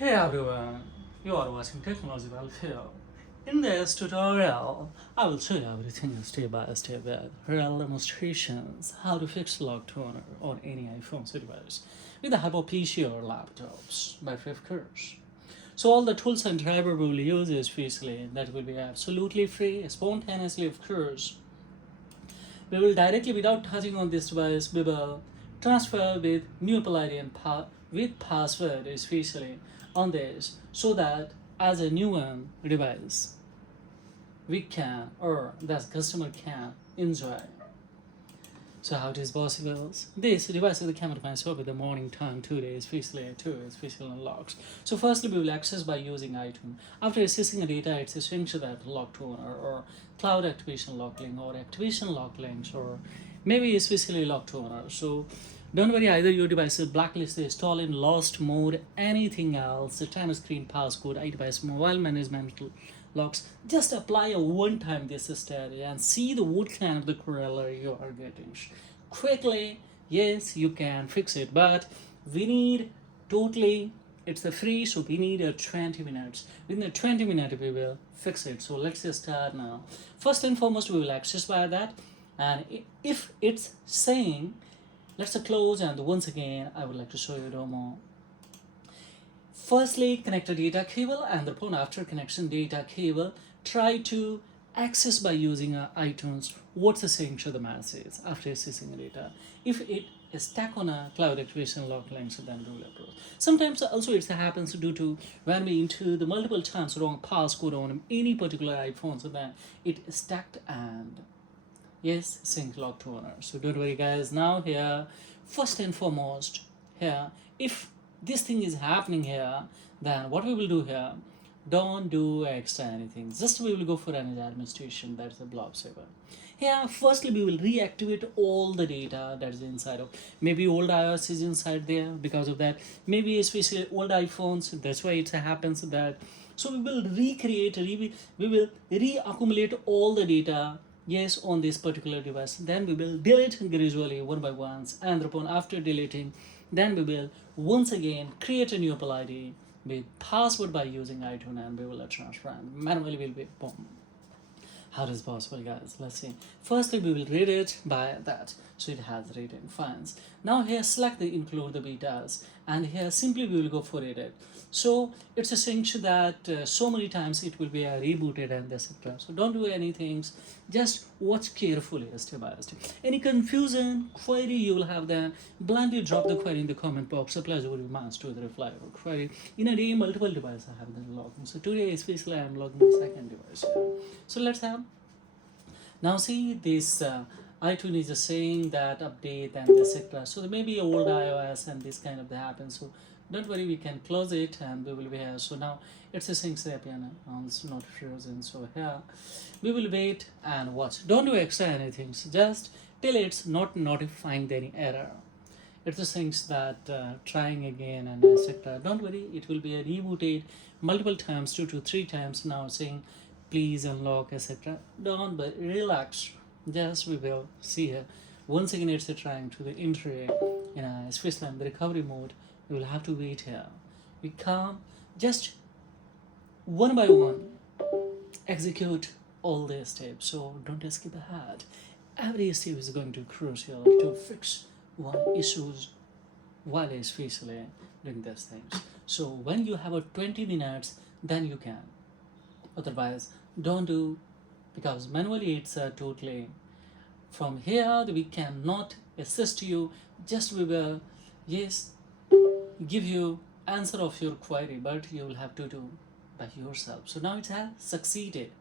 Hey everyone, you are watching Technology Welfare. In this tutorial, I will show you everything step by step with real demonstrations how to fix lock toner on any iPhone device with the help of PC or laptops by fifth course. So all the tools and driver we will use is basically that will be absolutely free, spontaneously of course. We will directly without touching on this device, we will transfer with new Apple ID and with password especially on this so that as a new one device we can or that customer can enjoy. So how it is possible? This device is camera my shop at the morning time 2 days, especially 2 special unlocks. So firstly we will access by using iTunes. After accessing the data, it's essential that lock toner or cloud activation lock link or activation lock links or maybe especially lock toner. So don't worry, either your device is blacklisted, installed in lost mode, anything else, the time screen passcode, iDevice mobile management locks. Just apply a one-time this strategy and see the what kind of the correlation you are getting. Quickly, yes, you can fix it, but we need totally it's a free, so we need a 20 minutes. Within the 20 minutes we will fix it. So let's just start now. First and foremost, we will access by that, and if it's saying let's close, and once again I would like to show you more. Firstly, connect a data cable, and upon after connection data cable, try to access by using iTunes what's saying to the message after accessing the data. If it is stuck on a cloud activation lock link, so then do approach. Sometimes also it happens due to when we enter the multiple times wrong passcode on any particular iPhone, so then it is stuck and yes, sync lock toner. So don't worry guys. Now here, first and foremost, here, if this thing is happening here, then what we will do here, don't do extra anything, just we will go for an administration, that's a blob saver. Here firstly we will reactivate all the data that's inside of maybe old iOS is inside there, because of that maybe especially old iPhones, that's why it happens that. So we will recreate, we will reaccumulate all the data, yes, on this particular device. Then we will delete gradually one by one, and upon after deleting, then we will once again create a new Apple ID with password by using iTunes, and we will transfer and manually will be boom. How is possible guys? Let's see. Firstly we will read it by that, so it has written fines. Now here select the include the betas, and here simply we will go for edit. So it's essential that so many times it will be rebooted and etc. So don't do anything, just watch carefully step by step. Any confusion query you will have, then bluntly drop the query in the comment box. Supplies will be matched to the reply or query. In a day multiple devices I have the logging, so today especially I am logging the second device here. So let's have now see this iTunes is just saying that update and etc. So there may be old iOS and this kind of happens. So don't worry, we can close it and we will be here. So now it's a sync piano, it's not frozen. So here we will wait and watch. Don't do extra anything, so just till it's not notifying any error. It's the things that trying again and etc. Don't worry, it will be rebooted multiple times, 2 to 3 times. Now saying please unlock etc. Don't but relax, just we will see here. Once again it's trying to the entry in a especially in the recovery mode. You will have to wait here. We come just one by one execute all the steps, so don't skip ahead. Every step is going to crucial to fix one issues while especially doing these things. So when you have a 20 minutes, then you can. Otherwise, don't do, because manually it's totally from here we cannot assist you. Just we will yes give you answer of your query, but you will have to do by yourself. So now it has succeeded.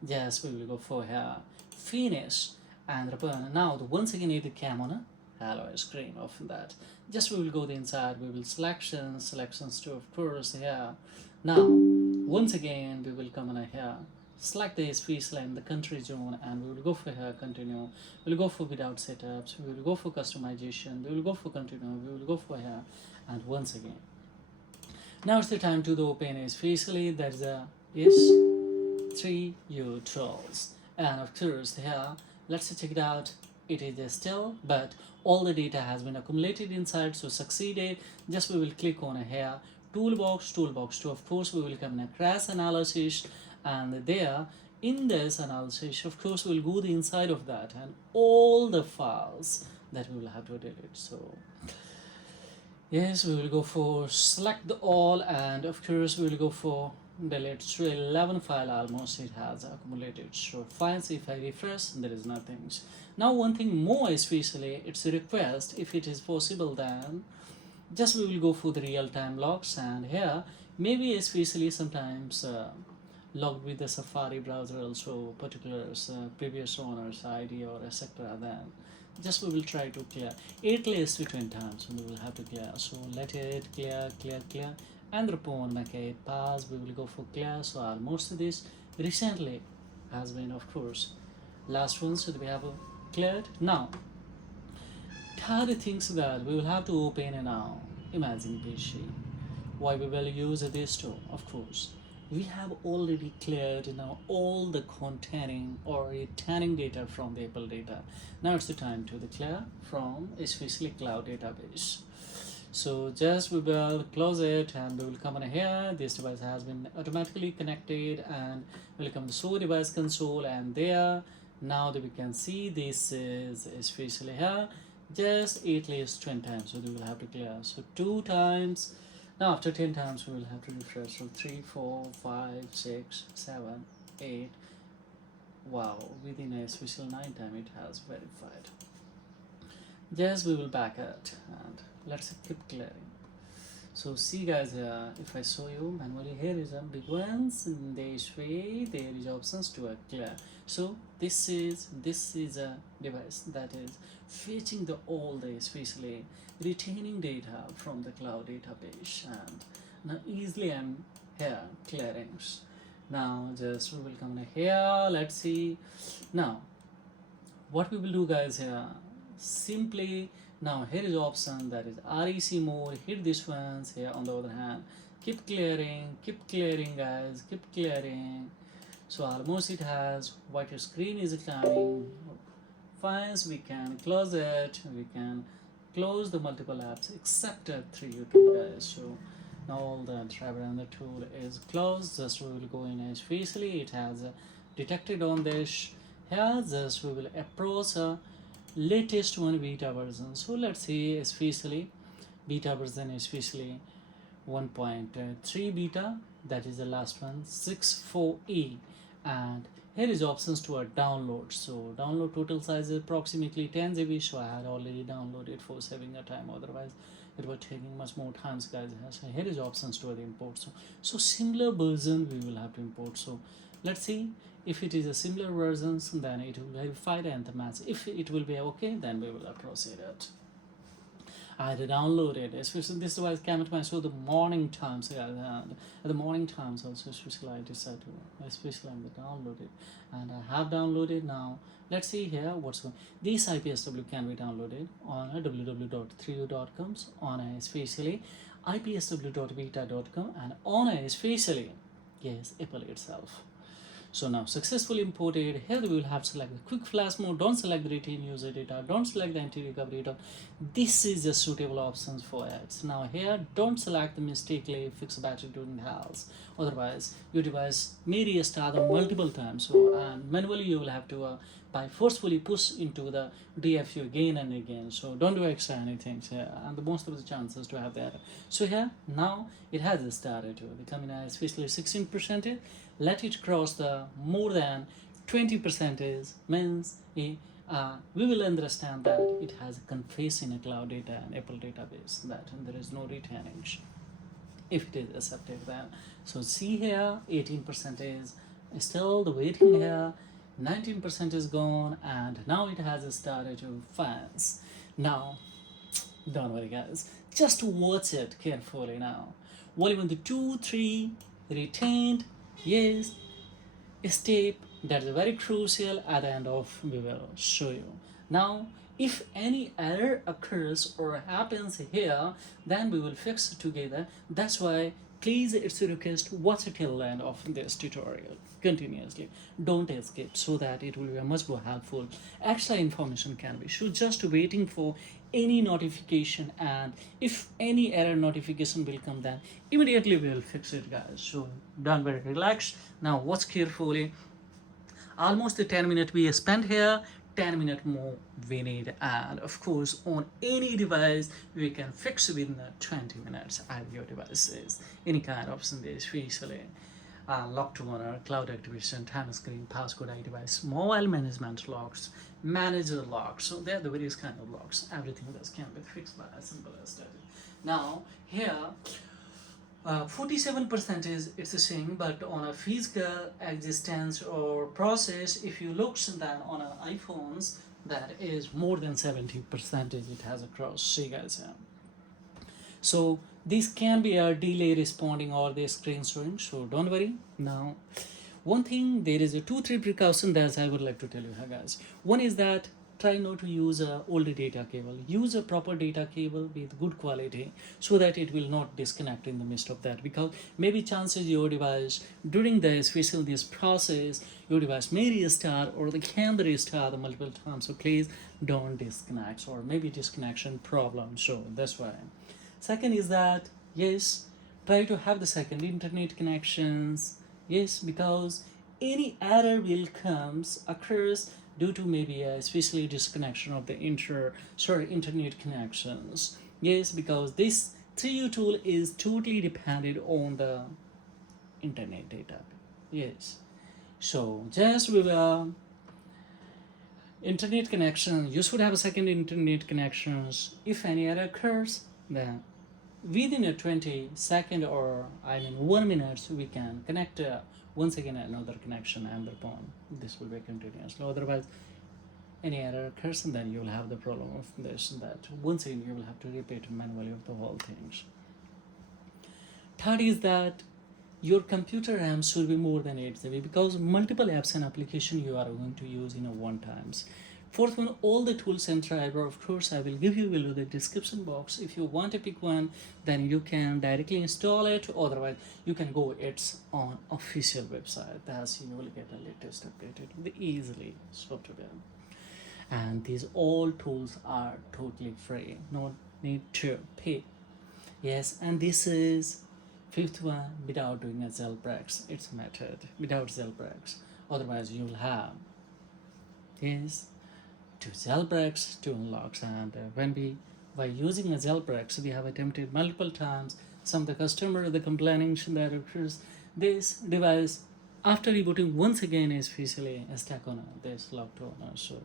Yes, we will go for here finish and return. Now once again it came on a hello screen of that. Just we will go the inside, we will selections to of course here. Now once again we will come on here, select the space line, the country zone, and we will go for here continue. We will go for without setups, we will go for customization, we will go for continue, we will go for here, and once again now it's the time to the open especially there's a yes 3 utils, and of course here let's check it out. It is still, but all the data has been accumulated inside, so succeeded. Just we will click on here toolbox 2. Of course we will come in a crash analysis, and there in this analysis of course we'll go the inside of that and all the files that we will have to delete. So yes, we will go for select the all, and of course we will go for delete. So 11 file almost it has accumulated. So files, if I refresh, there is nothing. Now one thing more, especially it's a request, if it is possible then just we will go for the real-time logs, and here maybe especially sometimes logged with the Safari browser also particulars, previous owner's ID or etc. Then just we will try to clear at least 20 times we will have to clear. So let it clear, and upon make it pass we will go for clear. So almost this recently has been of course last one, so we have cleared. Now third things that we will have to open now imagine PC. Why we will use this tool? Of course we have already cleared now all the containing or retaining data from the Apple data. Now it's the time to declare from especially cloud database. So just we will close it and we will come in here. This device has been automatically connected, and we'll come to show device console, and there now that we can see this is especially here just at least 20 times, so we will have to clear. So 2 times. Now after 10 times we will have to refresh. So 3, 4, 5, 6, 7, 8. Wow, within a special 9 time it has verified. Just we will back it and let's keep clearing. So see guys, here if I show you manually, here is a big ones in this way there is options to clear. So this is a device that is fetching the all the especially retaining data from the cloud database, and now easily I'm here clearing. Now just we will come in here. Let's see now what we will do guys here. Simply now here is option that is REC mode, hit this ones here. On the other hand, keep clearing guys, keep clearing. So almost it has white screen is coming. Files we can close it, we can close the multiple apps except 3 YouTube guys. So now all the driver and the tool is closed. Just we will go in especially it has detected on this here. Just we will approach latest one beta version. So let's see especially beta version especially 1.3 beta, that is the last one 6.4e, and here is options to a download. So download total size is approximately 10 GB, so I had already downloaded for saving a time, otherwise it was taking much more times guys. So here is options to the import. So similar version we will have to import. So let's see if it is a similar versions, then it will verify and the match. If it will be okay, then we will proceed it. I had downloaded, especially this device came at my so the morning times. Yeah, and at the morning times also, especially I decided to, especially I'm downloaded, and I have downloaded now. Let's see here what's going. This IPSW can be downloaded on a www.3u.com, on a especially ipsw.beta.com, and on a especially yes Apple itself. So now successfully imported. Here we will have to select the quick flash mode. Don't select the retain user data. Don't select the anti-recovery data. This is the suitable options for it. Now here don't select the mistakenly fix battery during health. Otherwise your device may restart multiple times. So and manually you will have to by forcefully push into the DFU again and again. So don't do extra anything here, and the most of the chances to have that. So here now it has started to become especially 16%. Let it cross the more than 20% means we will understand that it has confessed in a cloud data and Apple database that and there is no retaining. If it is accepted then. So see here 18% is still the waiting here, 19% is gone, and now it has started to fans. Now don't worry guys, just watch it carefully now. Well, even the 2, 3 retained yes step, that is very crucial. At the end of we will show you. Now if any error occurs or happens here, then we will fix it together. That's why please it's a request, watch it till the end of this tutorial continuously. Don't escape, so that it will be much more helpful. Extra information can be so just waiting for any notification, and if any error notification will come, then immediately we will fix it, guys. So don't worry, relax. Now watch carefully. Almost the 10 minutes we spent here, 10 minutes more we need, and of course on any device we can fix within 20 minutes at your devices, any kind of this, especially lock to owner, cloud activation, time screen, passcode, iDevice, mobile management locks, manager locks. So there are the various kind of locks. Everything that can be fixed by a simple as that. Now here 47% is it's the same, but on a physical existence or process, if you look then on iPhones, that is more than 70% it has across. See guys, yeah. So this can be a delay responding or the screen showing, so don't worry. Now one thing, there is a 2-3 precaution that I would like to tell you guys. One is that try not to use a older data cable. Use a proper data cable with good quality so that it will not disconnect in the midst of that, because maybe chances your device during the especially this process your device may restart or the can restart multiple times. So please don't disconnect, or maybe disconnection problem. So that's why. Second is that yes, try to have the second internet connections. Yes, because any error will comes occurs due to maybe especially disconnection of the internet connections. Yes, because this 3U tool is totally dependent on the internet data. Yes, so just with internet connection, you should have a second internet connections. If any error occurs, then within a 20-second or 1 minute we can connect once again another connection and the phone. This will be continuous. Otherwise any error occurs and then you will have the problem of this and that. Once again you will have to repeat manually of the whole things. Third is that your computer RAM should be more than 8 GB, because multiple apps and application you are going to use in a one times. Fourth one, all the tools and driver, of course, I will give you below the description box. If you want to pick one, then you can directly install it. Otherwise, you can go it's on official website. That's you will get the latest updated easily software. And these all tools are totally free. No need to pay. Yes, and this is fifth one, without doing a jailbreaks. It's a method without jailbreaks. Otherwise, you'll have yes. 2 jailbreaks, 2 unlocks, and by using a jailbreaks, we have attempted multiple times. Some of the customer the complaining that occurs this device after rebooting once again is officially stuck on this locked owner. So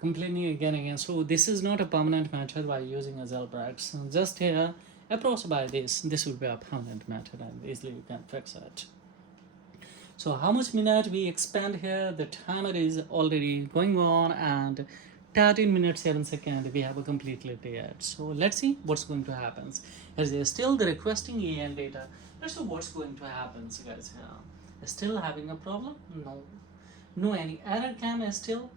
complaining again. So this is not a permanent method by using a jailbreaks. Just here approach by this will be a permanent method and easily you can fix it. So how much minute we expand here? The timer is already going on, and 13 minutes 7 seconds we have a completely yet. So let's see what's going to happen. As they still the requesting EL data. Let's see what's going to happen, guys. Here still having a problem? No any error cam still.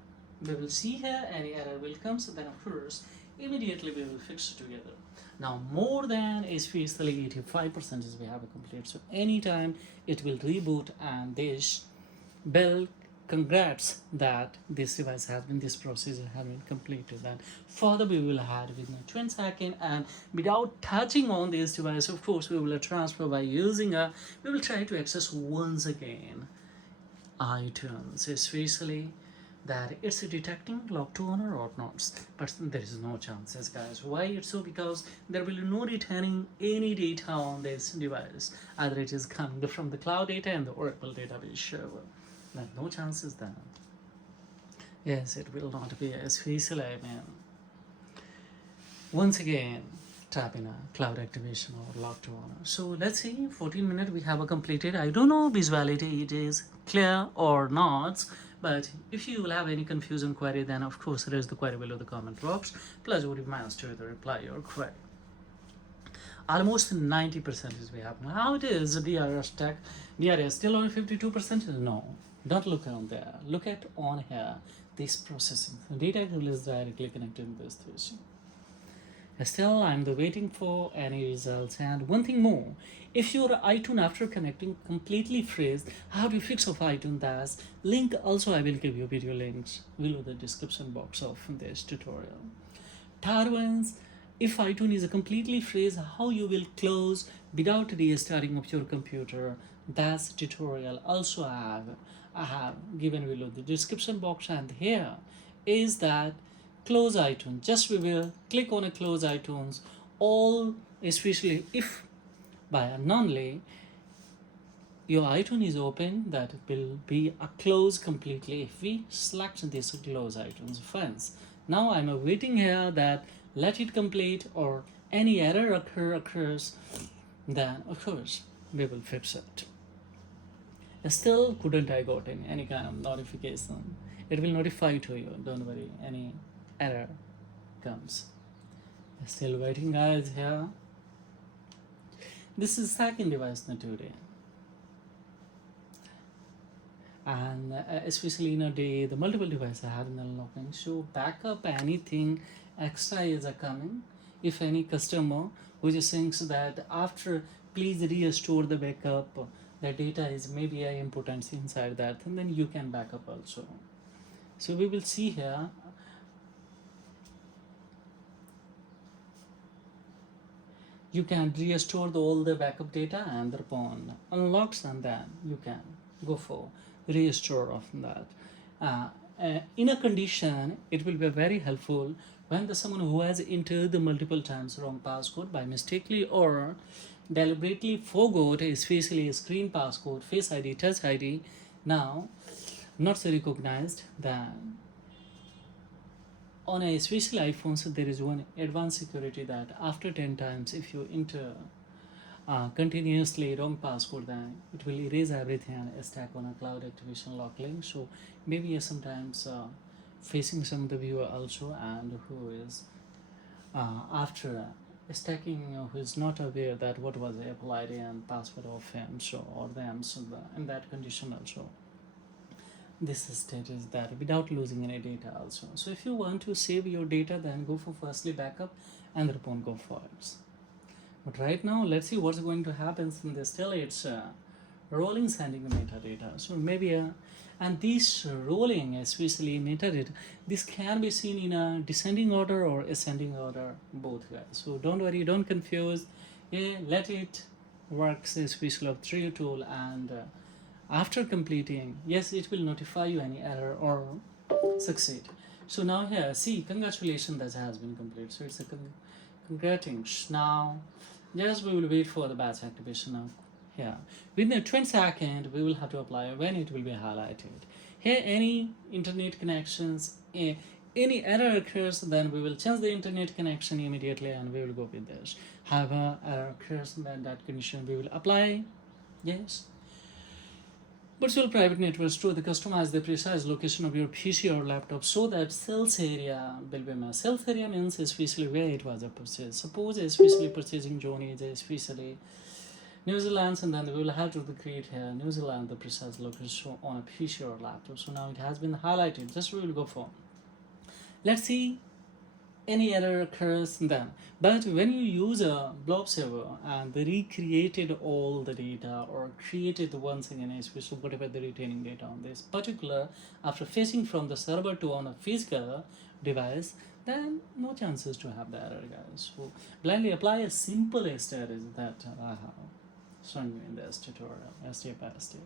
We will see here any error will come. So then of course immediately we will fix it together. Now more than especially 85% is we have a complete. So anytime it will reboot, and this bell congrats that this device has been, this procedure has been completed. And further we will add within 20 seconds, and without touching on this device, of course we will transfer by using we will try to access once again iTunes, especially that it's detecting lock to owner or not, but there is no chances, guys. Why it's so? Because there will be no returning any data on this device, either it is coming from the cloud data and the Oracle database server. Like no chances then. Yes, it will not be especially once again tap in a cloud activation or lock to owner. So let's see, 14 minutes we have a completed. I don't know visuality it is clear or not. But if you will have any confusion query, then of course raise the query below the comment box. Plus would be managed to reply your query. Almost 90% is we have. How it is DRS stack? DRS still only 52%? No, don't look on there. Look at on here. This processing. The data is directly connected to this station. Still, I'm waiting for any results. And one thing more, if your iTunes after connecting completely freeze, how do you fix of iTunes? That's link also I will give you video links below the description box of this tutorial. Tarwins, if iTunes is a completely phrase, how you will close without restarting of your computer. That's tutorial. Also, I have given below the description box, and here is that close iTunes. Just we will click on a close iTunes. All, especially if by anomaly your iTunes is open, that will be a close completely if we select this close iTunes. Friends, now I'm waiting here that let it complete, or any error occurs, then of course we will fix it. Still couldn't I got any kind of notification. It will notify to you, don't worry, any error comes. Still waiting guys here. This is second device now today, and especially in a day the multiple devices I have in unlocking, so backup anything extra is coming. If any customer who just thinks that after please restore the backup, the data is maybe important inside that, and then you can backup also. So we will see here. You can restore all the backup data, and upon unlocks, and then you can go for restore of that. In a condition, it will be very helpful when the someone who has entered the multiple times wrong passcode by mistakenly or deliberately forgot, especially screen passcode, face ID, touch ID, now not so recognized, then on a especially iPhones there is one advanced security that after 10 times if you enter continuously wrong passcode, then it will erase everything and stack on a cloud activation lock link. So maybe sometimes facing some of the viewer also, and who is after stacking, who is not aware that what was the Apple ID and password of him, so or them, so in that condition also this state is that without losing any data also. So if you want to save your data, then go for firstly backup and thereupon go for it. But right now let's see what's going to happen in this. Still it's rolling sending the metadata, so maybe and this rolling especially metadata, this can be seen in a descending order or ascending order, both guys. So don't worry, don't confuse, let it works especially of 3 tool, and after completing, yes, it will notify you any error or succeed. So now here, see, congratulations, that has been completed. So it's a congratulations. Now, just we will wait for the batch activation now. Here, within 20 seconds, we will have to apply when it will be highlighted. Here, any internet connections, any error occurs, then we will change the internet connection immediately and we will go with this. However, error occurs, then that condition we will apply. Yes. Virtual private networks to the customize the precise location of your PC or laptop so that sales area will be met. Sales area means especially where it was a purchase. Suppose especially purchasing zone is especially New Zealand, and then we will have to create here New Zealand the precise location on a PC or laptop. So now it has been highlighted. Just we will go for. Let's see any error occurs then. But when you use a blob server and they recreated all the data or created once again, especially whatever the retaining data on this particular, after fetching from the server to on a physical device, then no chances to have the error, guys. So blindly apply a simple step is that I have shown you in this tutorial, step by step.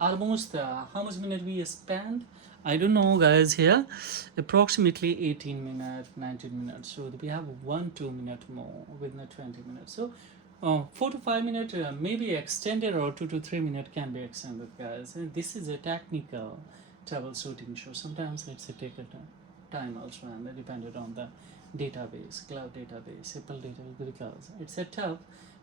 Almost how much minute we spend, I don't know guys, here approximately 18 minutes, 19 minutes, so we have 1-2 minutes more within 20 minutes. So 4 to 5 minutes maybe extended, or 2 to 3 minutes can be extended, guys. And this is a technical troubleshooting show. Sometimes it's a take a time also, and depended on the database, cloud database, Apple database, because it's a tough.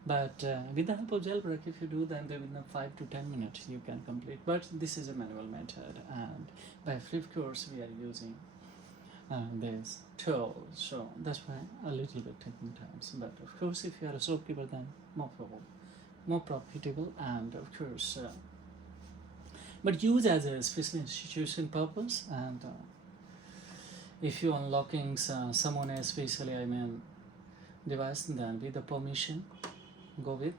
But with the help of Jailbreak, if you do, then within 5 to 10 minutes you can complete. But this is a manual method, and by flip course we are using this tool, so that's why a little bit taking times. But of course, if you are a shopkeeper, then more profitable, and of course, but use as a special institution purpose. And if you unlocking someone especially, I mean, device, then with the permission, go with.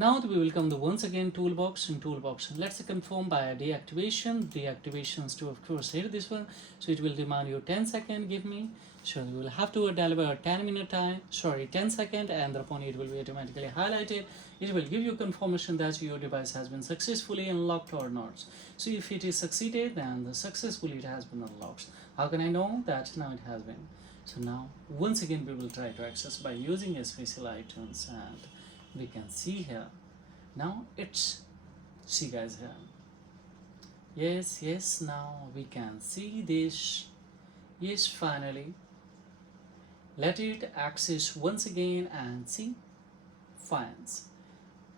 Now we will come the once again toolbox. In toolbox, let's confirm by deactivations to of course hit this one, so it will demand you 10 second give me. So you will have to deliver a 10-minute time, 10 second, and upon it will be automatically highlighted. It will give you confirmation that your device has been successfully unlocked or not. So if it is succeeded, then successfully it has been unlocked. How can I know that now it has been? So now once again we will try to access by using a special iTunes, and we can see here. Now it's see guys here. Yes, now we can see this. Yes, finally. Let it access once again and see finds.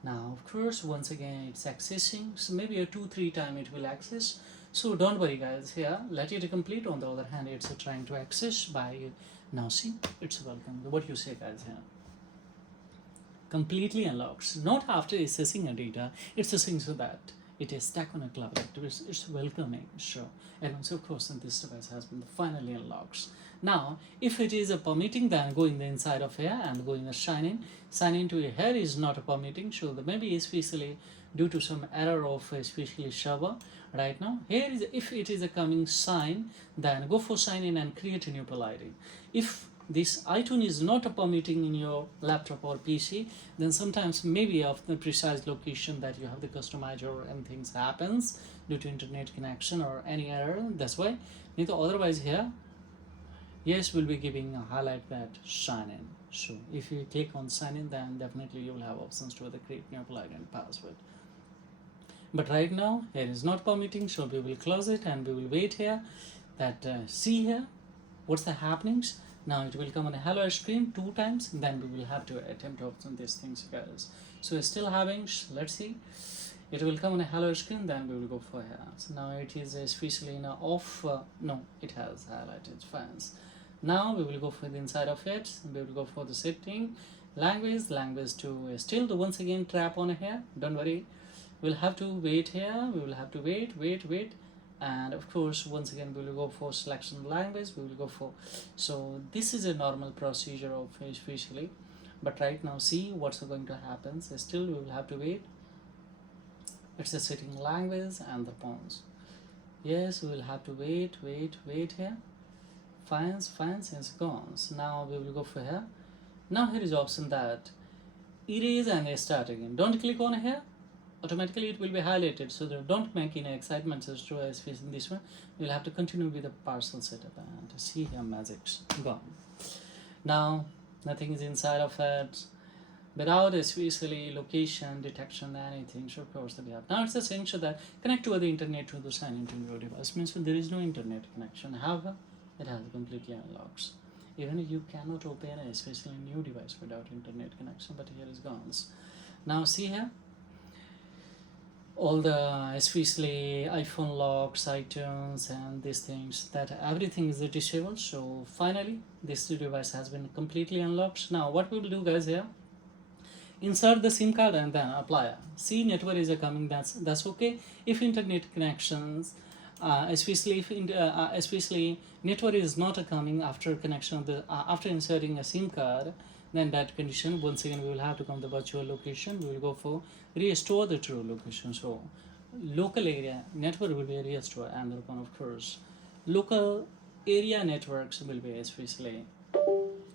Now of course once again it's accessing, so maybe a 2-3 time it will access. So don't worry guys here, let it complete. On the other hand, it's trying to access by now see it's welcome. What you say guys here? Completely unlocks, not after accessing a data, it's assuming so that it is stuck on a cloud. It's welcoming, sure. And also of course this device has been finally unlocked. Now if it is a permitting, then going the inside of here and going a sign in to here is not a permitting, so the maybe especially due to some error of especially server right now. Here is if it is a coming sign, then go for sign in and create a new ID. If this iTunes is not a permitting in your laptop or PC, then sometimes maybe of the precise location that you have the customizer and things happens due to internet connection or any error. That's why. Otherwise here, yes, we'll be giving a highlight that sign in. So if you click on sign in, then definitely you will have options to create new ID and password. But right now it is not permitting, so we will close it and we will wait here. That see here, what's the happenings? Now it will come on a hello screen 2 times, then we will have to attempt to open these things guys. So it's still having, let's see, it will come on a hello screen, then we will go for here. So now it is especially in a off, no, it has highlighted fans. Now we will go for the inside of it, we will go for the setting, language to still the once again trap on here, don't worry. We'll have to wait here, we will have to wait. And of course once again we will go for selection language, we will go for, so this is a normal procedure of especially, but right now see what's going to happen. So still we will have to wait. It's a setting language and the pawns. Yes, we will have to wait here. Finds is gone. So now we will go for here. Now here is option that erase and start again. Don't click on here, automatically it will be highlighted, so don't make any excitement as to as facing this one. You'll have to continue with the partial setup and see here magic's gone. Now nothing is inside of it without especially location detection anything. So of course we have now it's essential that connect to the internet to the sign into your device, means there is no internet connection. However, it has completely unlocked. Even if you cannot open a especially new device without internet connection, but here is gone. Now see here, all the especially iPhone locks, iTunes and these things, that everything is disabled. So finally this device has been completely unlocked. Now what we will do guys here, insert the SIM card and then apply. See network is coming, that's okay. If internet connections especially network is not coming after connection of the after inserting a SIM card, then that condition once again we will have to come to the virtual location. We will go for restore the true location. So local area network will be restored, and upon of course local area networks will be especially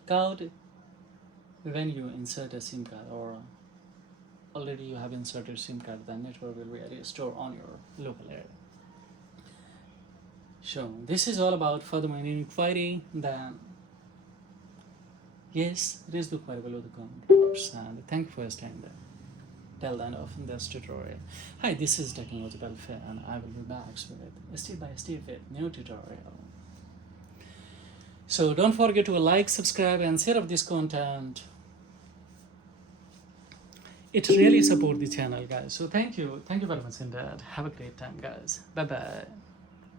called when you insert a SIM card, or already you have inserted SIM card, then network will be restored on your local area. So this is all about further mining inquiry. Then yes, raise the query below the comment box, and thank you for your time there. Till the end of this tutorial. Hi, this is Technology Welfare, and I will be back with step by step with new tutorial. So don't forget to like, subscribe and share of this content. It really supports the channel guys. So thank you very much indeed. Have a great time guys. Bye bye.